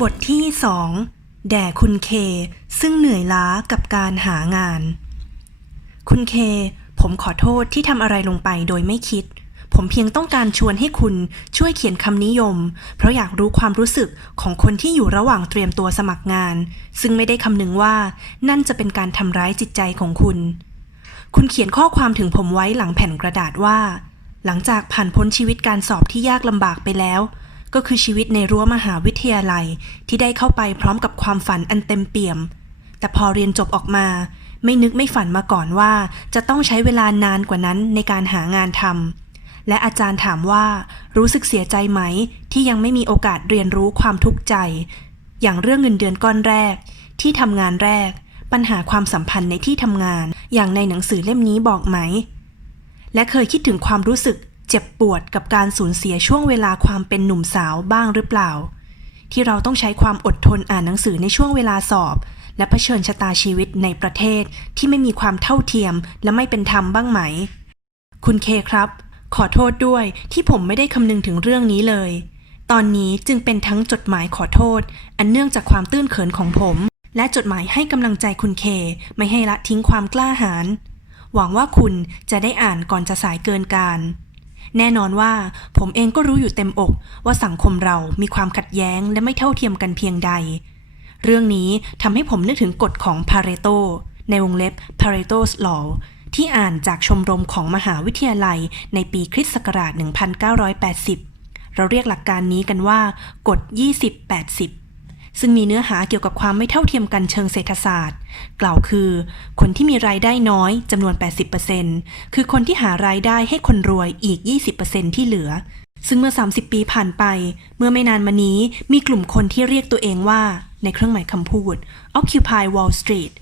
บทที่สองแด่คุณเค ซึ่งเหนื่อยล้ากับการหางาน คุณเค ผมขอโทษที่ทำอะไรลงไปโดยไม่คิด ผมเพียงต้องการชวนให้คุณช่วยเขียนคำนิยม เพราะอยากรู้ความรู้สึกของคนที่อยู่ระหว่างเตรียมตัวสมัครงาน ซึ่งไม่ได้คำนึงว่านั่นจะเป็นการทำร้ายจิตใจของคุณ คุณเขียนข้อความถึงผมไว้หลังแผ่นกระดาษว่า หลังจากผ่านพ้นชีวิตการสอบที่ยากลำบากไปแล้ว ก็คือชีวิตในรั้วมหาวิทยาลัยที่ได้เข้าไปพร้อมกับความฝันอันเต็มเปี่ยม แต่พอเรียนจบออกมา ไม่นึกไม่ฝันมาก่อนว่า จะต้องใช้เวลานานกว่านั้นในการหางานทำและอาจารย์ถามว่า รู้สึกเสียใจไหม ที่ยังไม่มีโอกาสเรียนรู้ความทุกข์ใจ อย่างเรื่องเงินเดือนก้อนแรก ที่ทำงานแรก ปัญหาความสัมพันธ์ในที่ทำงาน อย่างในหนังสือเล่มนี้บอกไหม และเคยคิดถึงความรู้สึก เจ็บปวดกับการสูญเสียช่วงเวลาความเป็นหนุ่มสาวบ้างหรือเปล่า ที่เราต้องใช้ความอดทนอ่านหนังสือในช่วงเวลาสอบ และเผชิญชะตาชีวิตในประเทศที่ไม่มีความเท่าเทียมและไม่เป็นธรรมบ้างไหม คุณเคครับ ขอโทษด้วยที่ผมไม่ได้คำนึงถึงเรื่องนี้เลย ตอนนี้จึงเป็นทั้งจดหมายขอโทษ อันเนื่องจากความตื้นเขินของผม และจดหมายให้กำลังใจคุณเค ไม่ให้ละทิ้งความกล้าหาญหวังว่าคุณจะได้อ่านก่อนจะสายเกินการ แน่นอนว่าผมเองก็รู้อยู่เต็มอกว่าสังคมเรามีความขัดแย้งและไม่เท่าเทียมกันเพียงใด เรื่องนี้ทำให้ผมนึกถึงกฎของพาเรโตในวงเล็บ Pareto's Law ที่อ่านจากชมรมของมหาวิทยาลัยในปีคริสต์ศักราช 1980 เราเรียกหลักการนี้กันว่า กฎ 20-80 ซึ่งมีเนื้อหาเกี่ยวกับความไม่เท่าเทียมกันเชิงเศรษฐศาสตร์ กล่าวคือ คนที่มีรายได้น้อยจำนวน 80%คือคนที่หารายได้ให้คนรวยอีก 20%ที่เหลือ ซึ่งเมื่อ 30 ปีผ่านไป เมื่อไม่นานมานี้มีกลุ่มคนที่เรียกตัวเองว่า ในเครื่องหมายคำพูด Occupy Wall Street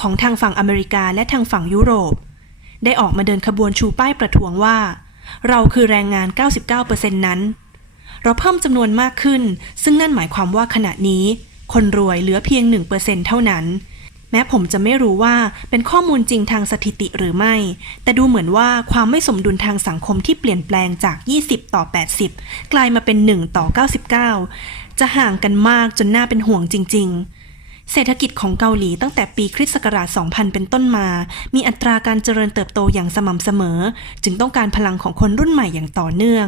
ของทางฝั่งอเมริกาและทางฝั่งยุโรป ได้ออกมาเดินขบวนชูป้ายประท้วงว่า เราคือแรงงาน 99%นั้น เราเพิ่มจำนวนมากขึ้น ซึ่งนั่นหมายความว่าขณะนี้ คนรวยเหลือเพียง 1%เท่านั้น แม้ผมจะไม่รู้ว่าเป็นข้อมูลจริงทางสถิติหรือไม่ แต่ดูเหมือนว่าความไม่สมดุลทางสังคมที่เปลี่ยนแปลงจาก 20 ต่อ 80 กลายมาเป็น 1 ต่อ 99 จะห่างกันมากจนน่าเป็นห่วงจริง ๆ เศรษฐกิจของเกาหลีตั้งแต่ปีคริสต์ศักราช 2000 เป็นต้นมา มีอัตราการเจริญเติบโตอย่างสม่ำเสมอ จึงต้องการพลังของคนรุ่นใหม่อย่างต่อเนื่อง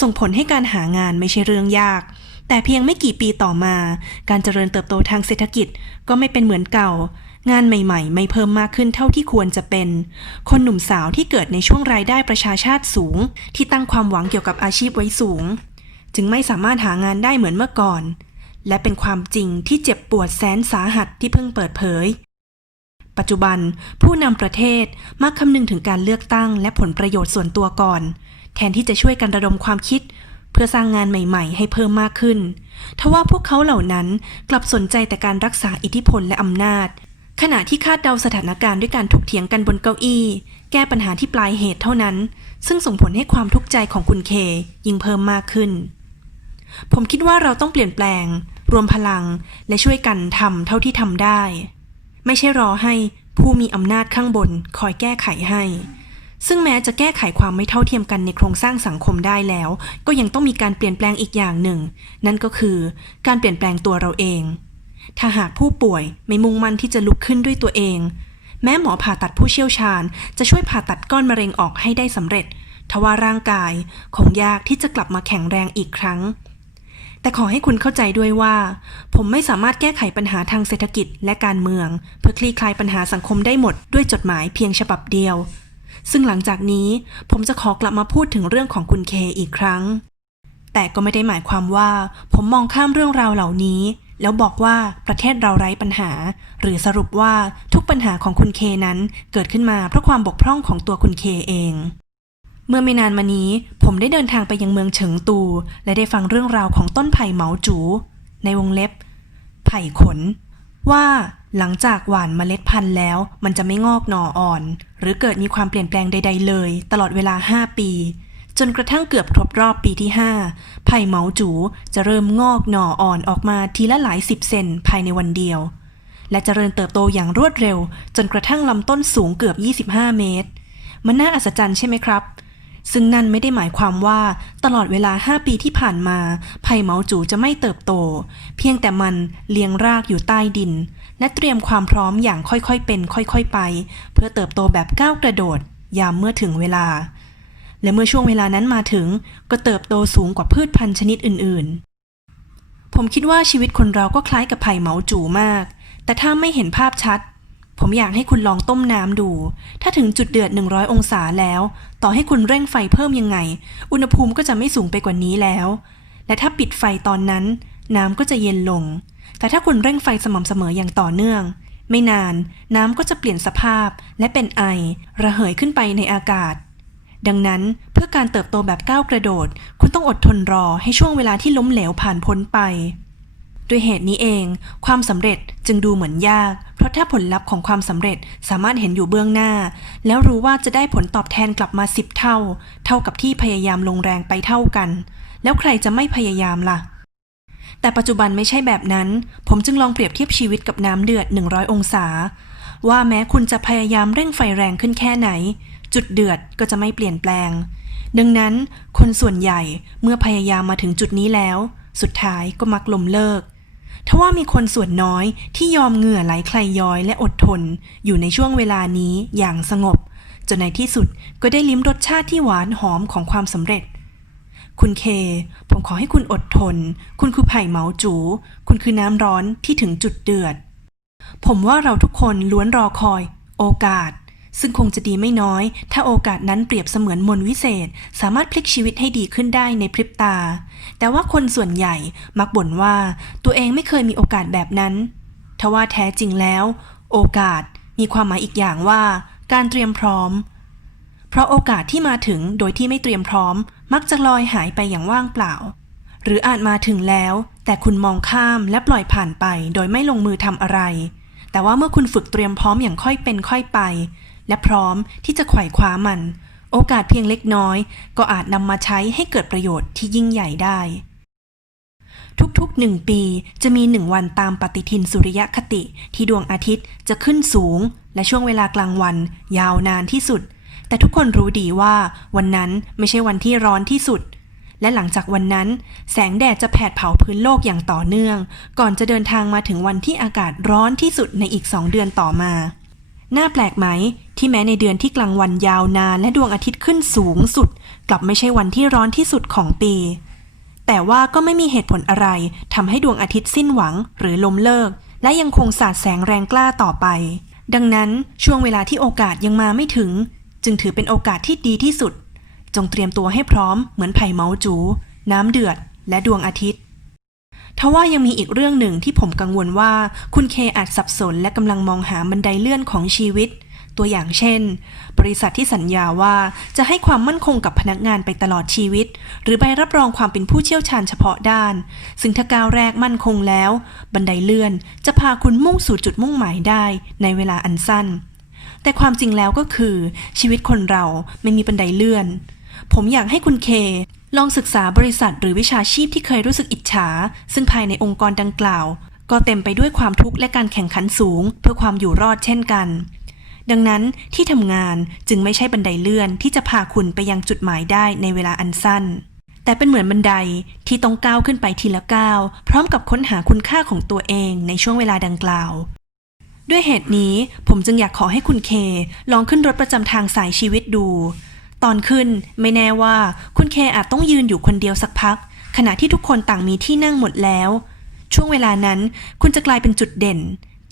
ส่งผลให้การหางานไม่ใช่เรื่องยาก แต่เพียงไม่กี่ปีต่อมา การเจริญเติบโตทางเศรษฐกิจก็ไม่เป็นเหมือนเก่า งานใหม่ๆ ไม่เพิ่มมากขึ้นเท่าที่ควรจะเป็น คนหนุ่มสาวที่เกิดในช่วงรายได้ประชาชาติสูง ที่ตั้งความหวังเกี่ยวกับอาชีพไว้สูง จึงไม่สามารถหางานได้เหมือนเมื่อก่อน และเป็นความจริงที่เจ็บปวดแสนสาหัสที่เพิ่งเปิดเผย ปัจจุบันผู้นำประเทศมักคำนึงถึงการเลือกตั้งและผลประโยชน์ส่วนตัวก่อน แทนที่จะช่วยกันระดมความคิด เพื่อสร้างงานใหม่ๆ ให้เพิ่มมากขึ้น ทว่าพวกเขาเหล่านั้นกลับสนใจแต่การรักษาอิทธิพลและอำนาจ ขณะที่คาดเดาสถานการณ์ด้วยการถกเถียงกันบนเก้าอี้ แก้ปัญหาที่ปลายเหตุเท่านั้น ซึ่งส่งผลให้ความทุกข์ใจของคุณเคยิ่งเพิ่มมากขึ้นผมคิดว่าเราต้องเปลี่ยนแปลง รวมพลังและช่วยกันทำเท่าที่ทำได้ ไม่ใช่รอให้ผู้มีอำนาจข้างบนคอยแก้ไขให้ ซึ่งแม้จะแก้ไขความไม่เท่าเทียมกันในโครงสร้างสังคมได้แล้ว ก็ยังต้องมีการเปลี่ยนแปลงอีกอย่างหนึ่ง นั่นก็คือการเปลี่ยนแปลงตัวเราเอง ถ้าหากผู้ป่วยไม่มุ่งมั่นที่จะลุกขึ้นด้วยตัวเอง แม้หมอผ่าตัดผู้เชี่ยวชาญ จะช่วยผ่าตัดก้อนมะเร็งออกให้ได้สำเร็จทว่าร่างกายคงยากที่จะกลับมาแข็งแรงอีกครั้ง แต่ขอให้คุณเข้าใจด้วยว่า ผมไม่สามารถแก้ไขปัญหาทางเศรษฐกิจและการเมือง เพื่อคลี่คลายปัญหาสังคมได้หมดด้วยจดหมายเพียงฉบับเดียว ซึ่งหลังจากนี้ผมจะขอกลับมาพูดถึงเรื่องของคุณเคอีกครั้ง แต่ก็ไม่ได้หมายความว่า ผมมองข้ามเรื่องราวเหล่านี้ แล้วบอกว่าประเทศเราไร้ปัญหา หรือสรุปว่าทุกปัญหาของคุณเคนั้นเกิดขึ้นมาเพราะความบกพร่องของตัวคุณเคเอง เมื่อไม่นานมานี้ผมได้เดินทางไปยังเมืองเฉิงตู และได้ฟังเรื่องราวของต้นไผ่เหมาจู ในวงเล็บ ไผ่ขน ว่าหลังจากหว่านเมล็ดพันธุ์แล้ว มันจะไม่งอกหน่ออ่อน หรือเกิดมีความเปลี่ยนแปลงใด ๆ เลย ตลอดเวลา 5 ปี จนกระทั่งเกือบครบรอบปีที่ 5 ไผ่เหมาจูจะเริ่มงอกหน่ออ่อนออกมาทีละหลายสิบเซนภายในวันเดียว และจะเจริญเติบโตอย่างรวดเร็ว จนกระทั่งลำต้นสูงเกือบ 25 เมตร มันน่าอัศจรรย์ใช่ไหมครับ ซึ่งนั่นไม่ได้หมายความว่าตลอดเวลา 5 ปีที่ผ่านมาไผ่เหมาจูจะไม่เติบโต เพียงแต่มันเลี้ยงรากอยู่ใต้ดิน และเตรียมความพร้อมอย่างค่อยๆเป็น ค่อยๆไป เพื่อเติบโตแบบก้าวกระโดด ยามเมื่อถึงเวลา และเมื่อช่วงเวลานั้นมาถึง ก็เติบโตสูงกว่าพืชพันธุ์ชนิดอื่นๆ ผมคิดว่าชีวิตคนเราก็คล้ายกับไผ่เหมาจูมาก แต่ถ้าไม่เห็นภาพชัด ผมอยากให้คุณลองต้มน้ำดู ถ้าถึงจุดเดือด 100 องศาแล้ว ต่อให้คุณเร่งไฟเพิ่มยังไง อุณหภูมิก็จะไม่สูงไปกว่านี้แล้ว และถ้าปิดไฟตอนนั้น น้ำก็จะเย็นลง แต่ถ้าคุณเร่งไฟสม่ำเสมออย่างต่อเนื่อง ไม่นาน น้ำก็จะเปลี่ยนสภาพ และเป็นไอ ระเหยขึ้นไปในอากาศ ดังนั้นเพื่อการเติบโตแบบก้าวกระโดด คุณต้องอดทนรอให้ช่วงเวลาที่ล้มเหลวผ่านพ้นไป ด้วยเหตุนี้เอง ความสำเร็จจึงดูเหมือนยาก ราะถ้าผลลัพธ์ของความสำเร็จสามารถเห็นอยู่เบื้องหน้า แล้วรู้ว่าจะได้ผลตอบแทนกลับมาสิบเท่า เท่ากับที่พยายามลงแรงไปเท่ากัน แล้วใครจะไม่พยายามล่ะ แต่ปัจจุบันไม่ใช่แบบนั้น ผมจึงลองเปรียบเทียบชีวิตกับน้ำเดือด 100 องศา ว่าแม้คุณจะพยายามเร่งไฟแรงขึ้นแค่ไหน จุดเดือดก็จะไม่เปลี่ยนแปลง ดังนั้นคนส่วนใหญ่เมื่อพยายามมาถึงจุดนี้แล้ว สุดท้ายก็มักลมเลิก ทว่ามีคนส่วนน้อยที่ยอมเหงื่อไหลใครย้อยและอดทน อยู่ในช่วงเวลานี้อย่างสงบ จนในที่สุดก็ได้ลิ้มรสชาติที่หวานหอมของความสำเร็จ คุณเค ผมขอให้คุณอดทน คุณคือไผ่เหมาจู คุณคือน้ำร้อนที่ถึงจุดเดือด ผมว่าเราทุกคนล้วนรอคอย โอกาส ซึ่งคงจะดีไม่น้อย ถ้าโอกาสนั้นเปรียบเสมือนมนวิเศษ สามารถพลิกชีวิตให้ดีขึ้นได้ในพริบตา แต่ว่าคนส่วนใหญ่มักบ่นว่าตัวเองไม่เคยมีโอกาสแบบนั้น ทว่าแท้จริงแล้ว โอกาสมีความหมายอีกอย่างว่า การเตรียมพร้อม เพราะโอกาสที่มาถึงโดยที่ไม่เตรียมพร้อม มักจะลอยหายไปอย่างว่างเปล่า หรืออาจมาถึงแล้ว แต่คุณมองข้ามและปล่อยผ่านไป โดยไม่ลงมือทำอะไรแต่ว่าเมื่อคุณฝึกเตรียมพร้อมอย่างค่อยเป็นค่อยไป และพร้อมที่จะไขว่คว้ามัน โอกาสเพียงเล็กน้อย ก็อาจนำมาใช้ให้เกิดประโยชน์ที่ยิ่งใหญ่ได้ ทุกๆหนึ่งปีจะมีหนึ่งวันตามปฏิทินสุริยคติที่ดวงอาทิตย์จะขึ้นสูง และช่วงเวลากลางวัน ยาวนานที่สุด แต่ทุกคนรู้ดีว่าวันนั้นไม่ใช่วันที่ร้อนที่สุดและหลังจากวันนั้น แสงแดดจะแผดเผาพื้นโลกอย่างต่อเนื่อง ก่อนจะเดินทางมาถึงวันที่อากาศร้อนที่สุดในอีกสองเดือนต่อมา น่าแปลกไหม ที่แม้ในเดือนที่กลางวันยาวนานและดวงอาทิตย์ขึ้นสูงสุด กลับไม่ใช่วันที่ร้อนที่สุดของปี แต่ว่าก็ไม่มีเหตุผลอะไรทำให้ดวงอาทิตย์สิ้นหวังหรือล้มเลิก และยังคงสาดแสงแรงกล้าต่อไป ดังนั้นช่วงเวลาที่โอกาสยังมาไม่ถึง จึงถือเป็นโอกาสที่ดีที่สุด จงเตรียมตัวให้พร้อมเหมือนไผ่เมาจู น้ำเดือด และดวงอาทิตย์ทว่ายังมีอีกเรื่องหนึ่งที่ผมกังวลว่า คุณเคอาจสับสนและกำลังมองหาบันไดเลื่อนของชีวิต ตัวอย่างเช่น บริษัทที่สัญญาว่าจะให้ความมั่นคงกับพนักงานไปตลอดชีวิต หรือใบรับรองความเป็นผู้เชี่ยวชาญเฉพาะด้าน ซึ่งถ้าก้าวแรกมั่นคงแล้ว บันไดเลื่อนจะพาคุณมุ่งสู่จุดมุ่งหมายได้ในเวลาอันสั้น แต่ความจริงแล้วก็คือ ชีวิตคนเราไม่มีบันไดเลื่อน ผมอยากให้คุณเคลองศึกษาบริษัทหรือวิชาชีพที่เคยรู้สึกอิจฉา ซึ่งภายในองค์กรดังกล่าว ก็เต็มไปด้วยความทุกข์และการแข่งขันสูง เพื่อความอยู่รอดเช่นกัน ดังนั้นที่ทำงานจึงไม่ใช่บันไดเลื่อนที่จะพาคุณไปยังจุดหมายได้ในเวลาอันสั้น แต่เป็นเหมือนบันไดที่ต้องก้าวขึ้นไปทีละก้าวพร้อมกับค้นหาคุณค่าของตัวเองในช่วงเวลาดังกล่าว ด้วยเหตุนี้ผมจึงอยากขอให้คุณเค ลองขึ้นรถประจำทางสายชีวิตดู ตอนขึ้นไม่แน่ว่าคุณเคอาจต้องยืนอยู่คนเดียวสักพัก ขณะที่ทุกคนต่างมีที่นั่งหมดแล้ว ช่วงเวลานั้นคุณจะกลายเป็นจุดเด่น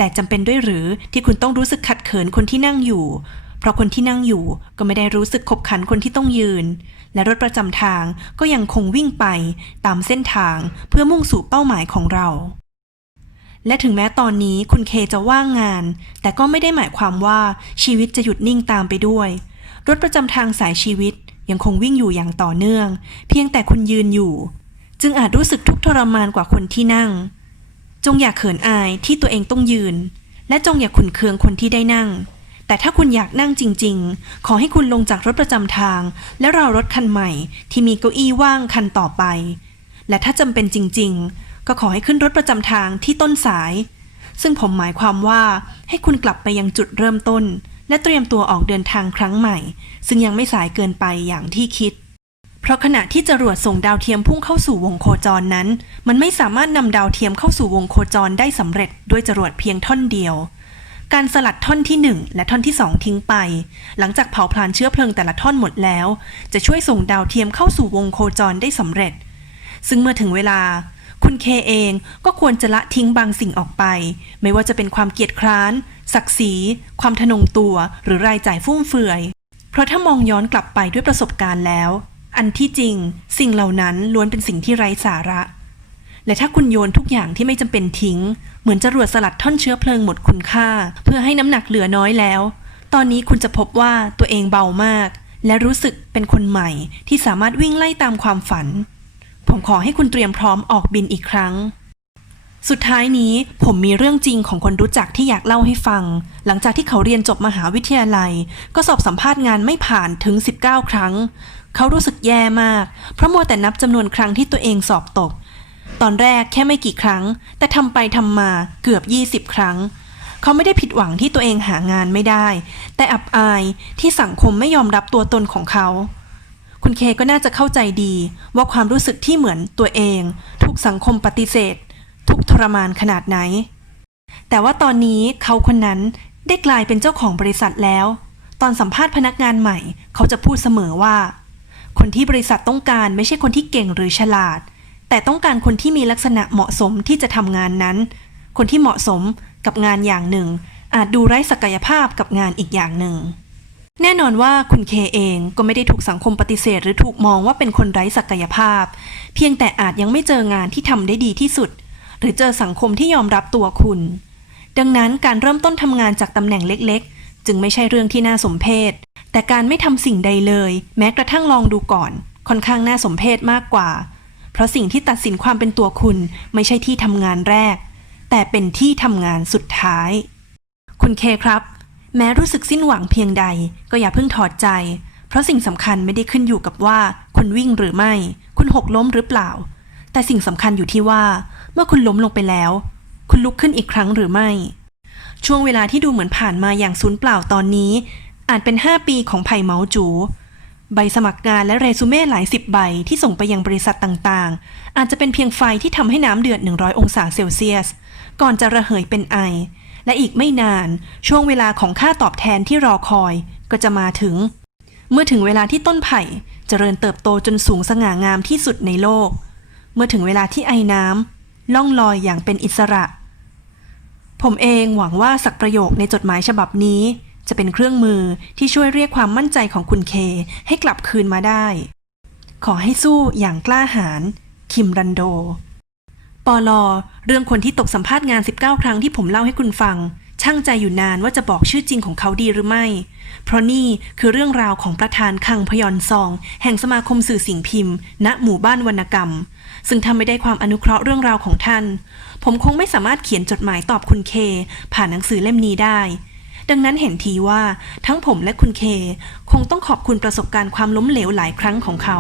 แต่จำเป็นด้วยหรือที่คุณต้องรู้สึกขัดเขินคนที่นั่งอยู่ เพราะคนที่นั่งอยู่ก็ไม่ได้รู้สึกขบขันคนที่ต้องยืน และรถประจำทางก็ยังคงวิ่งไปตามเส้นทางเพื่อมุ่งสู่เป้าหมายของเรา และถึงแม้ตอนนี้คุณเคจะว่างงาน แต่ก็ไม่ได้หมายความว่าชีวิตจะหยุดนิ่งตามไปด้วย รถประจำทางสายชีวิตยังคงวิ่งอยู่อย่างต่อเนื่อง เพียงแต่คุณยืนอยู่ จึงอาจรู้สึกทุกข์ทรมานกว่าคนที่นั่ง จงอย่าเขินอายที่ตัวเองต้องยืน และจงอย่าขุนเคืองคนที่ได้นั่ง แต่ถ้าคุณอยากนั่งจริง ๆ ขอให้คุณลงจากรถประจำทาง และรอรถคันใหม่ที่มีเก้าอี้ว่างคันต่อไป และถ้าจำเป็นจริง ๆ ก็ขอให้ขึ้นรถประจำทางที่ต้นสาย ซึ่งผมหมายความว่าให้คุณกลับไปยังจุดเริ่มต้น และเตรียมตัวออกเดินทางครั้งใหม่ ซึ่งยังไม่สายเกินไปอย่างที่คิด ราะขณะที่จรวดส่งดาวเทียมพุ่งเข้าสู่วงโคจรนั้น มันไม่สามารถนำดาวเทียมเข้าสู่วงโคจรได้สำเร็จด้วยจรวดเพียงท่อนเดียว การสลัดท่อนที่ 1 และท่อนที่ 2 ทิ้งไป หลังจากเผาผลาญเชื้อเพลิงแต่ละท่อนหมดแล้ว จะช่วยส่งดาวเทียมเข้าสู่วงโคจรได้สำเร็จ ซึ่งเมื่อถึงเวลาคุณเคเองก็ควรจะละทิ้งบางสิ่งออกไป ไม่ว่าจะเป็นความเกียจคร้าน ศักดิ์ศรี ความทะนงตัว หรือรายจ่ายฟุ่มเฟือย เพราะถ้ามองย้อนกลับไปด้วยประสบการณ์แล้ว อันที่จริง สิ่งเหล่านั้นล้วนเป็นสิ่งที่ไร้สาระ และถ้าคุณโยนทุกอย่างที่ไม่จำเป็นทิ้ง เหมือนจรวดสลัดท่อนเชื้อเพลิงหมดคุณค่า เพื่อให้น้ำหนักเหลือน้อยแล้ว ตอนนี้คุณจะพบว่าตัวเองเบามาก และรู้สึกเป็นคนใหม่ที่สามารถวิ่งไล่ตามความฝัน ผมขอให้คุณเตรียมพร้อมออกบินอีกครั้งสุดท้ายนี้ผมมีเรื่องจริงของคนรู้จักที่อยากเล่าให้ฟัง หลังจากที่เขาเรียนจบมหาวิทยาลัย ก็สอบสัมภาษณ์งานไม่ผ่านถึง 19 ครั้ง เขารู้สึกแย่มาก เพราะมัวแต่นับจำนวนครั้งที่ตัวเองสอบตก ตอนแรกแค่ไม่กี่ครั้ง แต่ทำไปทำมาเกือบ 20 ครั้ง เขาไม่ได้ผิดหวังที่ตัวเองหางานไม่ได้ แต่อับอายที่สังคมไม่ยอมรับตัวตนของเขา คุณเคก็น่าจะเข้าใจดีว่าความรู้สึกที่เหมือนตัวเอง ถูกสังคมปฏิเสธ ทุกทรมานขนาดไหน แต่ว่าตอนนี้เขาคนนั้นได้กลายเป็นเจ้าของบริษัทแล้ว ตอนสัมภาษณ์พนักงานใหม่ เขาจะพูดเสมอว่า คนที่บริษัทต้องการไม่ใช่คนที่เก่งหรือฉลาด แต่ต้องการคนที่มีลักษณะเหมาะสมที่จะทำงานนั้น คนที่เหมาะสมกับงานอย่างหนึ่ง อาจดูไร้ศักยภาพกับงานอีกอย่างหนึ่ง แน่นอนว่าคุณเคเองก็ไม่ได้ถูกสังคมปฏิเสธ หรือถูกมองว่าเป็นคนไร้ศักยภาพ เพียงแต่อาจยังไม่เจองานที่ทำได้ดีที่สุด หรือเจอสังคมที่ยอมรับตัวคุณ ดังนั้นการเริ่มต้นทำงานจากตำแหน่งเล็ก ๆ จึงไม่ใช่เรื่องที่น่าสมเพช แต่การไม่ทำสิ่งใดเลย แม้กระทั่งลองดูก่อน ค่อนข้างน่าสมเพชมากกว่า เพราะสิ่งที่ตัดสินความเป็นตัวคุณไม่ใช่ที่ทำงานแรก แต่เป็นที่ทำงานสุดท้าย คุณเคครับ แม้รู้สึกสิ้นหวังเพียงใด ก็อย่าเพิ่งถอดใจ เพราะสิ่งสำคัญไม่ได้ขึ้นอยู่กับว่า คุณวิ่งหรือไม่ คุณหกล้มหรือเปล่า แต่สิ่งสำคัญอยู่ที่ว่า เมื่อคุณล้มลงไปแล้ว คุณลุกขึ้นอีกครั้งหรือไม่ ช่วงเวลาที่ดูเหมือนผ่านมาอย่างสูญเปล่าตอนนี้ อาจเป็น 5 ปีของไผ่เมาจู ใบสมัครงานและเรซูเม่หลายสิบใบที่ส่งไปยังบริษัทต่างๆ อาจจะเป็นเพียงไฟที่ทำให้น้ำเดือด 100 องศาเซลเซียส ก่อนจะระเหยเป็นไอ และอีกไม่นานช่วงเวลาของค่าตอบแทนที่รอคอยก็จะมาถึง เมื่อถึงเวลาที่ต้นไผ่เจริญเติบโตจนสูงสง่างามที่สุดในโลก เมื่อถึงเวลาที่ไอน้ำล่องลอยอย่างเป็นอิสระ ผมเองหวังว่าสักประโยคในจดหมายฉบับนี้ จะเป็นเครื่องมือที่ช่วยเรียกความมั่นใจของคุณเคให้กลับคืนมาได้ ขอให้สู้อย่างกล้าหาญคิมรันโด ปอลอเรื่องคนที่ตกสัมภาษณ์งาน 19 ครั้งที่ผมเล่าให้คุณฟัง ช่างใจอยู่นานว่าจะบอกชื่อจริงของเขาดีหรือไม่ เพราะนี่คือเรื่องราวของประธานคังพยอนซอง แห่งสมาคมสื่อสิ่งพิมพ์ ณหมู่บ้านวรรณกรรม ซึ่งทำไม่ได้ความอนุเคราะห์เรื่องราวของท่าน ผมคงไม่สามารถเขียนจดหมายตอบคุณเค ผ่านหนังสือเล่มนี้ได้ ดังนั้นเห็นทีว่าทั้งผมและคุณเค คงต้องขอบคุณประสบการณ์ความล้มเหลวหลายครั้งของเขา